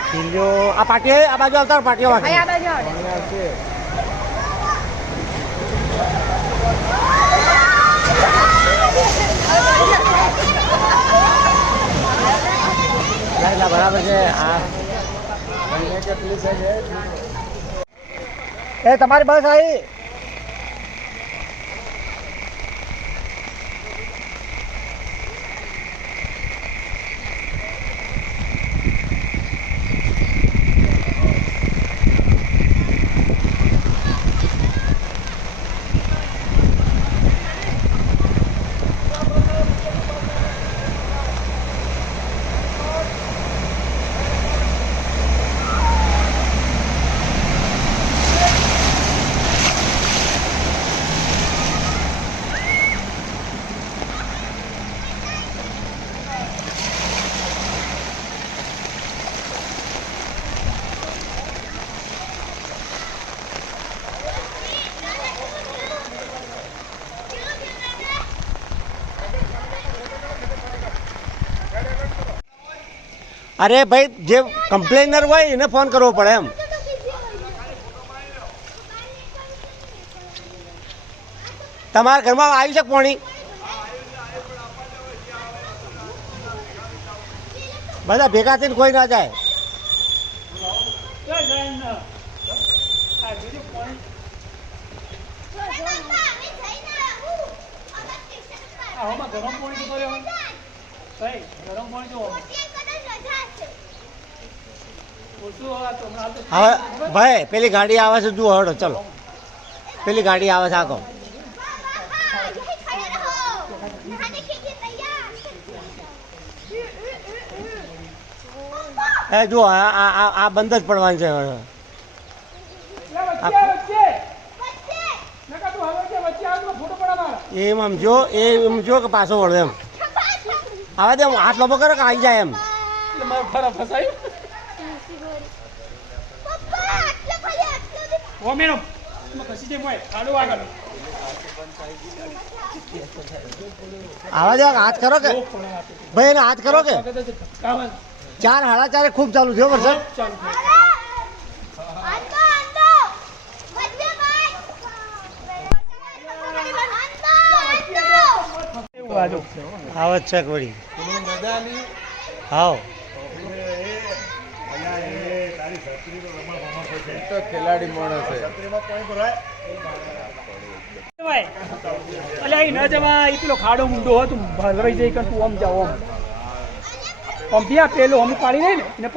ખીલ્યો આ પાટી આ બાજુ આવતા પાટીઓ વાગે આ બાજુ આવે બરાબર છે એ તમારી બસ આવી અરે ભાઈ જે કમ્પ્લેનર હોય એને ફોન કરવો પડે એમ તમારા ઘરમાં આવી છે પાણી બધા ભેગા થઈને કોઈ ના જાય હવે ભાઈ પેલી ગાડી આવે છે જુઓ હડો ચલો પેલી ગાડી આવે છે આખો એ જુઓ આ બંધ જ પડવાની છે એમ જો કે પાછો વળે એમ આવે દે હાથ લોબો કરો કે આવી જાય એમ આવા દે હાથ કરો કે ભાઈ એને હાથ કરો કે 4:30 ખૂબ ચાલુ થયો વરસાદ આવશ્યક વળી હાવ ખેલાડી માણસ છે ન જવા એ પેલો ખાડો ઊંડો હતો ભલવાઈ જાય કે તું આમ જાઓ આમ પેલો અમે પાડી દે ને